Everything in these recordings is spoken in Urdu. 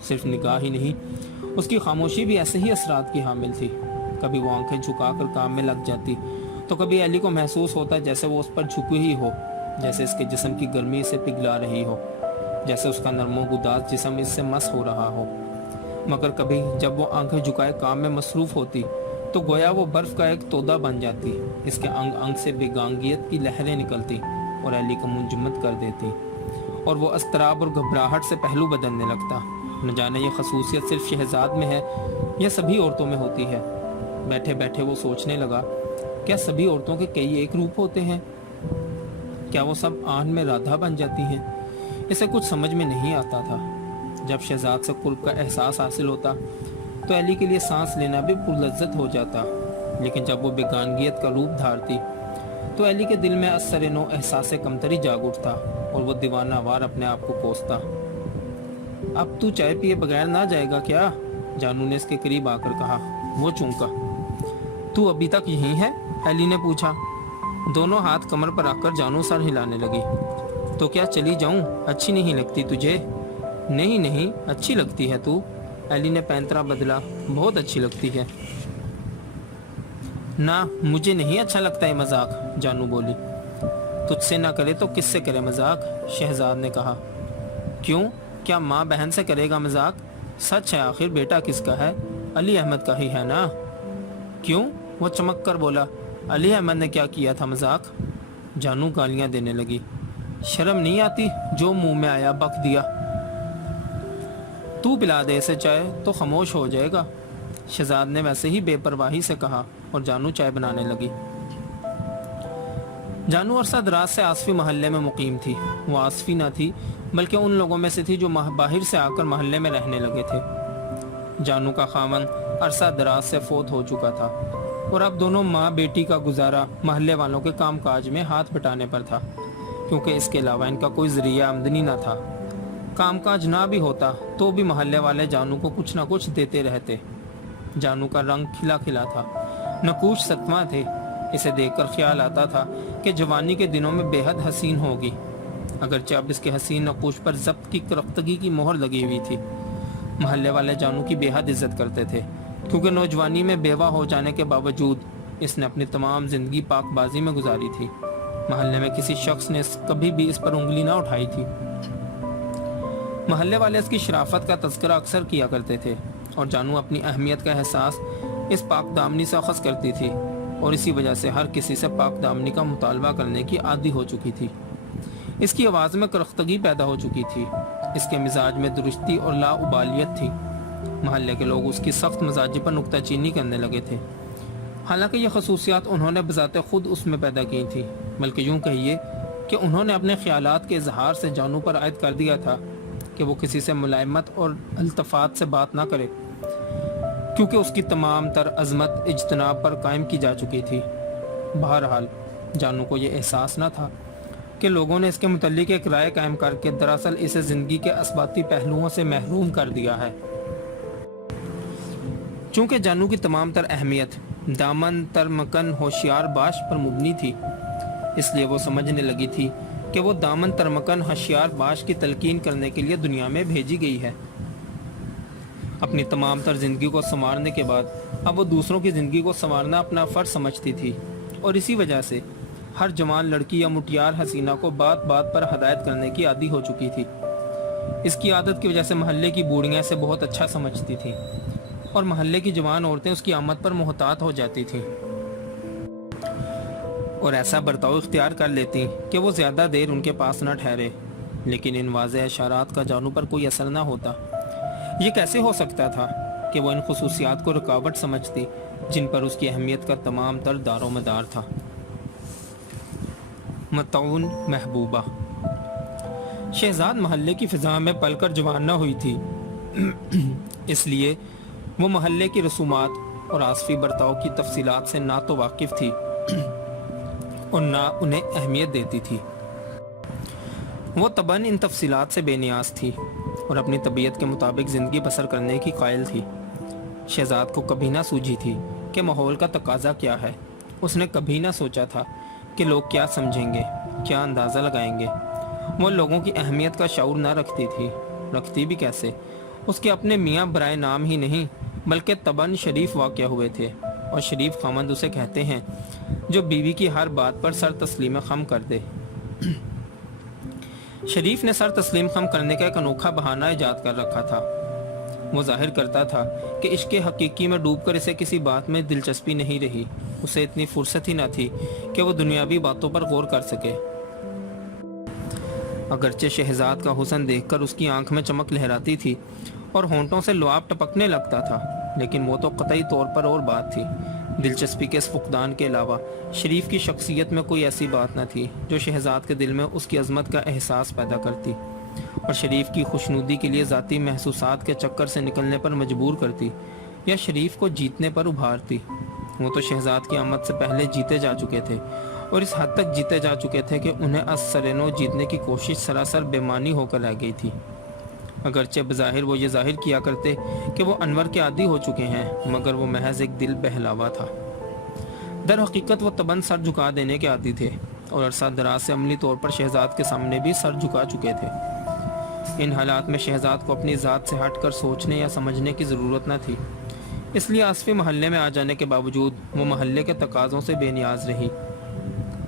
صرف نگاہ ہی نہیں، اس کی خاموشی بھی ایسے ہی اثرات کی حامل تھی۔ کبھی وہ آنکھیں جھکا کر کام میں لگ جاتی تو کبھی ایلی کو محسوس ہوتا جیسے وہ اس پر جھکی ہی ہو، جیسے اس کے جسم کی گرمی اسے پگھلا رہی ہو، جیسے اس کا نرم و گداز جسم اس سے مس ہو رہا ہو۔ مگر کبھی جب وہ آنکھیں جھکائے کام میں مصروف ہوتی تو گویا وہ برف کا ایک تودہ بن جاتی، اس کے انگ انگ سے بیگانگیت کی لہریں نکلتی اور ایلی کو منجمد کر دیتی، اور وہ اضطراب اور گھبراہٹ سے پہلو بدلنے لگتا۔ نہ جانے یہ خصوصیت صرف شہزاد میں ہے یا سبھی عورتوں میں ہوتی ہے۔ بیٹھے بیٹھے وہ سوچنے لگا، کیا سبھی عورتوں کے کئی ایک روپ ہوتے ہیں؟ کیا وہ سب آن میں رادھا بن جاتی ہیں؟ اسے کچھ سمجھ میں نہیں آتا تھا۔ جب شہزاد سے قرب کا احساس حاصل ہوتا تو ایلی کے لیے سانس لینا بھی پرلذت ہو جاتا، لیکن جب وہ بیگانگیت کا روپ دھارتی تو ایلی کے دل میں اثر نو احساس کمتری جاگ اٹھتا اور وہ دیوانہ وار اپنے آپ کو کوستا۔ اب تو چائے پیے بغیر نہ جائے گا کیا؟ جانو نے اس کے قریب آ کر کہا۔ وہ چونکا۔ تو ابھی تک یہیں ہے؟ ایلی نے پوچھا۔ دونوں ہاتھ کمر پر رکھ کر جانو سر ہلانے لگی۔ تو کیا چلی جاؤں؟ اچھی نہیں لگتی تجھے؟ نہیں نہیں، اچھی لگتی ہے تو، ایلی نے پینترا بدلا، بہت اچھی لگتی ہے۔ نہ، مجھے نہیں اچھا لگتا ہے مذاق، جانو بولی۔ تجھ سے نہ کرے تو کس سے کرے مذاق؟ شہزاد نے کہا۔ کیوں؟ کیا ماں بہن سے کرے گا مذاق؟ سچ ہے، آخر بیٹا کس کا ہے؟ علی احمد کا ہی ہے نا؟ کیوں؟ وہ چمک کر بولا۔ علی احمد نے کیا کیا تھا مذاق؟ جانو گالیاں دینے لگی۔ شرم نہیں آتی؟ جو منہ میں آیا بک دیا۔ تو پلا دے اسے چائے تو خاموش ہو جائے گا، شہزاد نے ویسے ہی بے پرواہی سے کہا، اور جانو چائے بنانے لگی۔ جانو عرصہ دراز سے آصفی محلے میں مقیم تھی۔ وہ آصفی نہ تھی بلکہ ان لوگوں میں سے تھی جو باہر سے آ کر محلے میں رہنے لگے تھے۔ جانو کا خاوند عرصہ دراز سے فوت ہو چکا تھا اور اب دونوں ماں بیٹی کا گزارا محلے والوں کے کام کاج میں ہاتھ بٹانے پر تھا، کیونکہ اس کے علاوہ ان کا کوئی ذریعہ آمدنی نہ تھا۔ کام کاج نہ بھی ہوتا تو بھی محلے والے جانو کو کچھ نہ کچھ دیتے رہتے۔ جانو کا رنگ کھلا کھلا تھا، نقوش ستواں تھے۔ اسے دیکھ کر خیال آتا تھا کہ جوانی کے دنوں میں بے حد حسین ہوگی، اگرچہ اب اس کے حسین نقوش پر ضبط کی کرختگی کی مہر لگی ہوئی تھی۔ محلے والے جانو کی بے حد عزت کرتے تھے، کیونکہ نوجوانی میں بیوہ ہو جانے کے باوجود اس نے اپنی تمام زندگی پاک بازی میں گزاری تھی۔ محلے میں کسی شخص نے کبھی بھی اس پر انگلی نہ اٹھائی تھی۔ محلے والے اس کی شرافت کا تذکرہ اکثر کیا کرتے تھے، اور جانو اپنی اہمیت کا احساس اس پاک دامنی سے اخذ کرتی تھی، اور اسی وجہ سے ہر کسی سے پاک دامنی کا مطالبہ کرنے کی عادی ہو چکی تھی۔ اس کی آواز میں کرختگی پیدا ہو چکی تھی، اس کے مزاج میں درستی اور لاابالیت تھی۔ محلے کے لوگ اس کی سخت مزاجی پر نکتہ چینی کرنے لگے تھے، حالانکہ یہ خصوصیات انہوں نے بذات خود اس میں پیدا کی تھی، بلکہ یوں کہیے کہ انہوں نے اپنے خیالات کے اظہار سے جانو پر عائد کر دیا تھا کہ وہ کسی سے ملائمت اور التفات سے بات نہ کرے، کیونکہ اس کی تمام تر عظمت اجتناب پر قائم کی جا چکی تھی۔ بہرحال جانو کو یہ احساس نہ تھا کہ لوگوں نے اس کے متعلق ایک رائے قائم کر کے دراصل اسے زندگی کے اثباتی پہلوؤں سے محروم کر دیا ہے۔ چونکہ جانو کی تمام تر اہمیت دامن ترمکن ہوشیار باش پر مبنی تھی، اس لیے وہ سمجھنے لگی تھی کہ وہ دامن ترمکن ہوشیار باش کی تلقین کرنے کے لیے دنیا میں بھیجی گئی ہے۔ اپنی تمام تر زندگی کو سنوارنے کے بعد اب وہ دوسروں کی زندگی کو سنوارنا اپنا فرض سمجھتی تھی، اور اسی وجہ سے ہر جوان لڑکی یا مٹیار حسینہ کو بات بات پر ہدایت کرنے کی عادی ہو چکی تھی۔ اس کی عادت کی وجہ سے محلے کی بوڑھیاں اسے بہت اچھا سمجھتی تھیں، اور محلے کی جوان عورتیں اس کی آمد پر محتاط ہو جاتی تھیں اور ایسا برتاؤ اختیار کر لیتی کہ وہ زیادہ دیر ان کے پاس نہ ٹھہرے۔ لیکن ان واضح اشارات کا جانو پر کوئی اثر نہ ہوتا۔ یہ کیسے ہو سکتا تھا کہ وہ ان خصوصیات کو رکاوٹ سمجھتی جن پر اس کی اہمیت کا تمام تر دار و مدار تھا۔ متعون محبوبہ۔ شہزاد محلے کی فضا میں پل کر جوان نہ ہوئی تھی، اس لیے وہ محلے کی رسومات اور آصفی برتاؤ کی تفصیلات سے نہ تو واقف تھی اور نہ انہیں اہمیت دیتی تھی۔ وہ طبعاً ان تفصیلات سے بے نیاز تھی اور اپنی طبیعت کے مطابق زندگی بسر کرنے کی قائل تھی۔ شہزاد کو کبھی نہ سوجھی تھی کہ ماحول کا تقاضا کیا ہے۔ اس نے کبھی نہ سوچا تھا کہ لوگ کیا سمجھیں گے، کیا اندازہ لگائیں گے۔ وہ لوگوں کی اہمیت کا شعور نہ رکھتی تھی، رکھتی بھی کیسے؟ اس کے اپنے میاں برائے نام ہی نہیں بلکہ تباً شریف واقع ہوئے تھے، اور شریف خامند اسے کہتے ہیں جو بیوی کی ہر بات پر سر تسلیم خم کر دے۔ شریف نے سر تسلیم خم کرنے کا ایک انوکھا بہانہ ایجاد کر رکھا تھا۔ وہ ظاہر کرتا تھا کہ عشق حقیقی میں ڈوب کر اسے کسی بات میں دلچسپی نہیں رہی، اسے اتنی فرصت ہی نہ تھی کہ وہ دنیاوی باتوں پر غور کر سکے۔ اگرچہ شہزاد کا حسن دیکھ کر اس کی آنکھ میں چمک لہراتی تھی اور ہونٹوں سے لعاب ٹپکنے لگتا تھا، لیکن وہ تو قطعی طور پر اور بات تھی۔ دلچسپی کے اس فقدان کے علاوہ شریف کی شخصیت میں کوئی ایسی بات نہ تھی جو شہزاد کے دل میں اس کی عظمت کا احساس پیدا کرتی اور شریف کی خوشنودی کے لیے ذاتی محسوسات کے چکر سے نکلنے پر مجبور کرتی یا شریف کو جیتنے پر ابھارتی۔ وہ تو شہزاد کی آمد سے پہلے جیتے جا چکے تھے، اور اس حد تک جیتے جا چکے تھے کہ انہیں از سرنو جیتنے کی کوشش سراسر بے معنی ہو کر رہ گئی تھی۔ اگرچہ بظاہر وہ یہ ظاہر کیا کرتے کہ وہ انور کے عادی ہو چکے ہیں، مگر وہ محض ایک دل بہلاوا تھا۔ در حقیقت وہ تباً سر جھکا دینے کے عادی تھے، اور عرصہ دراز سے عملی طور پر شہزاد کے سامنے بھی سر جھکا چکے تھے۔ ان حالات میں شہزاد کو اپنی ذات سے ہٹ کر سوچنے یا سمجھنے کی ضرورت نہ تھی، اس لیے آصفی محلے میں آ جانے کے باوجود وہ محلے کے تقاضوں سے بے نیاز رہی۔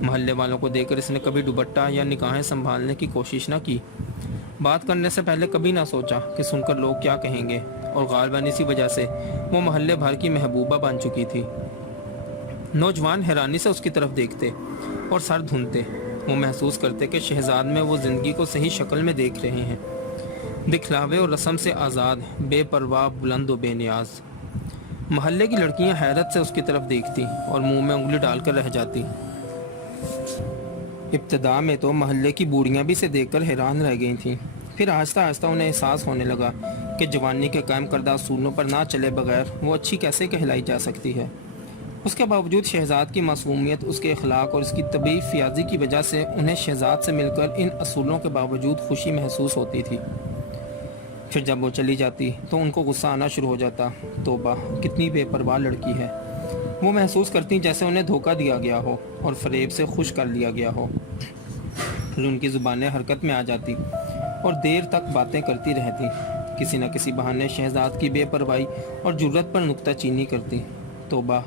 محلے والوں کو دیکھ کر اس نے کبھی دوپٹہ یا نگاہیں سنبھالنے کی کوشش نہ کی، بات کرنے سے پہلے کبھی نہ سوچا کہ سن کر لوگ کیا کہیں گے، اور غالباً اسی وجہ سے وہ محلے بھر کی محبوبہ بن چکی تھی۔ نوجوان حیرانی سے اس کی طرف دیکھتے اور سر دھنتے، وہ محسوس کرتے کہ شہزاد میں وہ زندگی کو صحیح شکل میں دیکھ رہے ہیں، دکھلاوے اور رسم سے آزاد، بے پرواہ، بلند و بے نیاز۔ محلے کی لڑکیاں حیرت سے اس کی طرف دیکھتی اور منہ میں انگلی ڈال کر رہ جاتی۔ ابتدا میں تو محلے کی بوڑھیاں بھی اسے دیکھ کر حیران رہ گئی تھیں، پھر آہستہ آہستہ انہیں احساس ہونے لگا کہ جوانی کے قائم کردہ اصولوں پر نہ چلے بغیر وہ اچھی کیسے کہلائی جا سکتی ہے۔ اس کے باوجود شہزاد کی معصومیت، اس کے اخلاق اور اس کی طبیعی فیاضی کی وجہ سے انہیں شہزاد سے مل کر ان اصولوں کے باوجود خوشی محسوس ہوتی تھی۔ پھر جب وہ چلی جاتی تو ان کو غصہ آنا شروع ہو جاتا۔ توبہ، کتنی بے پرواہ لڑکی ہے! وہ محسوس کرتی جیسے انہیں دھوکہ دیا گیا ہو اور فریب سے خوش کر لیا گیا ہو۔ پھر ان کی زبانیں حرکت میں آ جاتی اور دیر تک باتیں کرتی رہتی، کسی نہ کسی بہانے شہزاد کی بے پرواہی اور جرت پر نکتہ چینی کرتی۔ توبہ،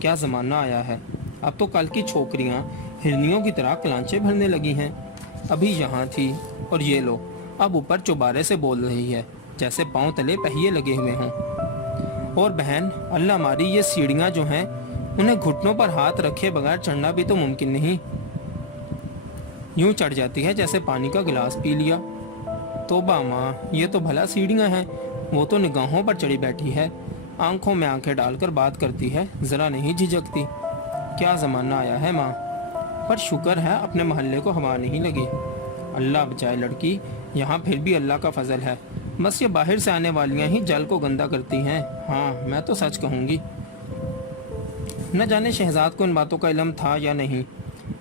کیا زمانہ آیا ہے! اب تو کل کی چھوکریاں ہرنیوں کی طرح کلانچے بھرنے لگی ہیں۔ ابھی یہاں تھی اور یہ لو اب اوپر چوبارے سے بول رہی ہے جیسے پاؤں تلے پہیے لگے ہوئے ہوں۔ اور بہن، اللہ ہماری یہ سیڑھیاں جو ہیں انہیں گھٹنوں پر ہاتھ رکھے بغیر چڑھنا بھی تو ممکن نہیں، یوں چڑھ جاتی ہے جیسے پانی کا گلاس پی لیا۔ توبہ ماں، یہ تو بھلا سیڑھیاں ہیں، وہ تو نگاہوں پر چڑھی بیٹھی ہے، آنکھوں میں آنکھیں ڈال کر بات کرتی ہے، ذرا نہیں جھجکتی۔ کیا زمانہ آیا ہے ماں! پر شکر ہے اپنے محلے کو ہوا نہیں لگی۔ اللہ بچائے لڑکی، یہاں پھر بھی اللہ کا فضل ہے، بس یہ باہر سے آنے والیاں ہی جل کو گندا کرتی ہیں۔ ہاں، میں تو سچ کہوں گی۔ نہ جانے شہزاد کو ان باتوں کا علم تھا یا نہیں،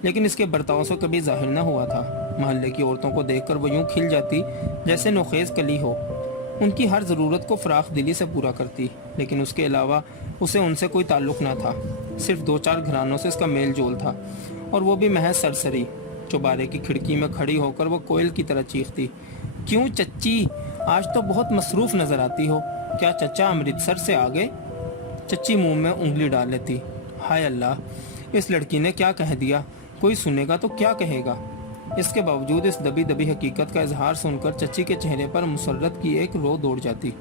لیکن اس کے برتاؤ سے کبھی ظاہر نہ ہوا تھا۔ محلے کی عورتوں کو دیکھ کر وہ یوں کھل جاتی جیسے نوخیز کلی ہو، ان کی ہر ضرورت کو فراخ دلی سے پورا کرتی، لیکن اس کے علاوہ اسے ان سے کوئی تعلق نہ تھا۔ صرف 2-4 گھرانوں سے اس کا میل جول تھا، اور وہ بھی محض سرسری۔ چوبارے کی کھڑکی میں کھڑی ہو کر وہ کوئل کی طرح چیختی، کیوں چچی، آج تو بہت مصروف نظر آتی ہو، کیا چچا امرتسر سے آ گئے؟ چچی منہ میں انگلی ڈال لیتی۔ ہائے اللہ، اس لڑکی نے کیا کہہ دیا، کوئی سنے گا تو کیا کہے گا؟ اس کے باوجود اس دبی دبی حقیقت کا اظہار سن کر چچی کے چہرے پر مسرت کی ایک رو دوڑ جاتی۔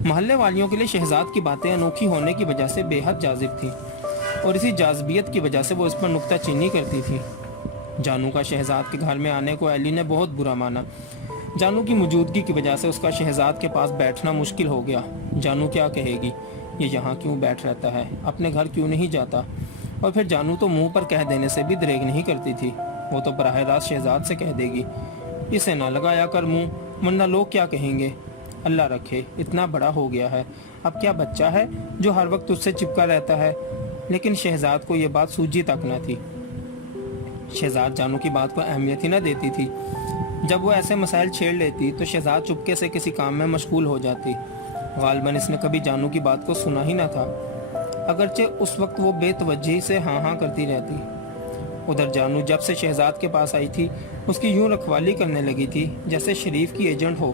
محلے والیوں کے لیے شہزاد کی باتیں انوکھی ہونے کی وجہ سے بے حد جاذب تھی، اور اسی جاذبیت کی وجہ سے وہ اس پر نکتہ چینی کرتی تھی۔ جانو کا شہزاد کے گھر میں آنے کو ایلی نے بہت برا مانا۔ جانو کی موجودگی کی وجہ سے اس کا شہزاد کے پاس بیٹھنا مشکل ہو گیا۔ جانو کیا کہے گی، یہ یہاں کیوں بیٹھ رہتا ہے، اپنے گھر کیوں نہیں جاتا؟ اور پھر جانو تو منہ پر کہہ دینے سے بھی دریغ نہیں کرتی تھی، وہ تو براہ راست شہزاد سے کہہ دے گی، اسے نہ لگایا کر منہ، ورنہ لوگ کیا کہیں گے؟ اللہ رکھے، اتنا بڑا ہو گیا ہے، اب کیا بچہ ہے جو ہر وقت اس سے چپکا رہتا ہے؟ لیکن شہزاد کو یہ بات سوجی تک نہ تھی۔ شہزاد جانو کی بات کو اہمیت ہی نہ دیتی تھی۔ جب وہ ایسے مسائل چھیڑ لیتی تو شہزاد چپکے سے کسی کام میں مشغول ہو جاتی۔ غالباً اس نے کبھی جانو کی بات کو سنا ہی نہ تھا، اگرچہ اس وقت وہ بے توجہی سے ہاں ہاں کرتی رہتی۔ ادھر جانو جب سے شہزاد کے پاس آئی تھی اس کی یوں رکھوالی کرنے لگی تھی جیسے شریف کی ایجنٹ ہو۔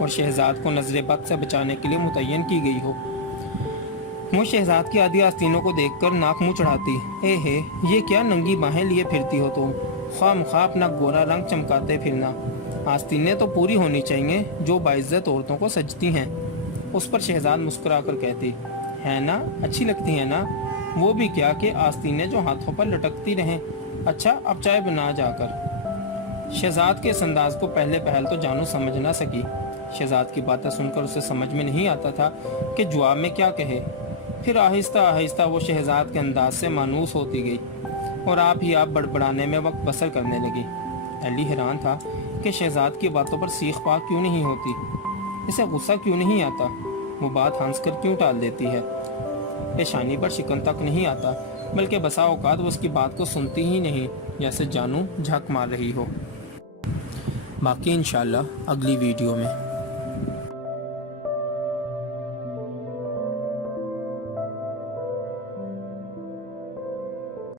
اور شہزاد کو نظر بد سے بچانے کے لیے متعین کی گئی ہو۔ وہ شہزاد کی آدھی آستینوں کو دیکھ کر ناک منہ چڑھاتی، اے ہے یہ کیا ننگی باہیں لیے پھرتی ہو تم، خواہ مخواہ اپنا گورا رنگ چمکاتے پھرنا، آستینیں تو پوری ہونی چاہیے جو باعزت عورتوں کو سجتی ہیں۔ اس پر شہزاد مسکرا کر کہتی، ہے نا اچھی لگتی ہیں نا، وہ بھی کیا کہ آستینیں جو ہاتھوں پر لٹکتی رہیں۔ اچھا اب چائے بنا جا کر۔ شہزاد کے اس انداز کو پہلے پہل تو جانو سمجھ نہ سکی۔ شہزاد کی باتیں سن کر اسے سمجھ میں نہیں آتا تھا کہ جواب میں کیا کہے۔ پھر آہستہ آہستہ وہ شہزاد کے انداز سے مانوس ہوتی گئی اور آپ ہی آپ بڑبڑانے میں وقت بسر کرنے لگی۔ ایلی حیران تھا کہ شہزاد کی باتوں پر سیخ پاک کیوں نہیں ہوتی، اسے غصہ کیوں نہیں آتا، وہ بات ہنس کر کیوں ٹال دیتی ہے، پیشانی پر شکن تک نہیں آتا، بلکہ بسا اوقات وہ اس کی بات کو سنتی ہی نہیں، جیسے جانو جھک مار رہی ہو۔ باقی انشاءاللہ اگلی ویڈیو میں۔